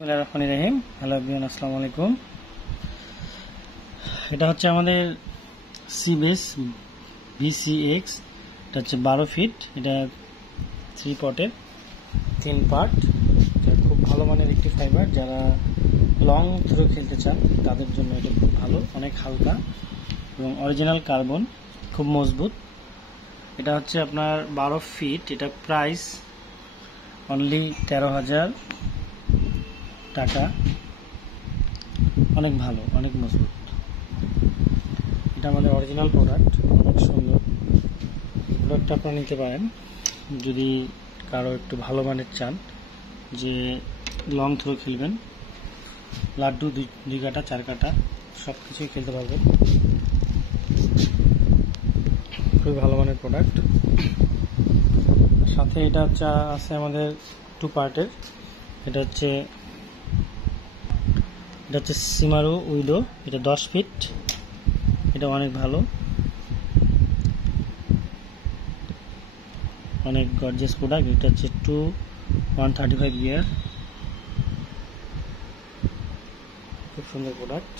রহিম। Hello everyone, আসসালামু আলাইকুম। এটা হচ্ছে আমাদের সিবেস VCX। এটা হচ্ছে 12 ফিট। এটা 3 পটের 3 পার্ট। এটা খুব ভালো মানের একটি ফাইবার। যারা লং থ্রো খেলতে চান তাদের জন্য এটা খুব ভালো, অনেক হালকা এবং অরিজিনাল কার্বন, খুব মজবুত। এটা হচ্ছে আপনার 12 ফিট। এটা প্রাইস অনলি 13,000 টাকা। অনেক ভালো, অনেক মজবুত। এটা আমাদের অরিজিনাল প্রোডাক্ট, অনেক সুন্দর প্রোডাক্টটা আপনারা নিতে পারেন যদি কারো একটু ভালো মানের চান, যে লং থ্রো খেলবেন, লাড্ডু 2 কাটা 4 কাটা সব কিছুই খেলতে পারবেন। খুবই ভালো মানের প্রোডাক্ট। সাথে এটা হচ্ছে আছে আমাদের 2 পার্টের। এটা হচ্ছে সিমারু উইডো। এটা 10 ফিট। এটা অনেক ভালো, অনেক গর্জিয়াস প্রোডাক্ট। এটা হচ্ছে 135 ইয়ার, খুব সুন্দর প্রোডাক্ট।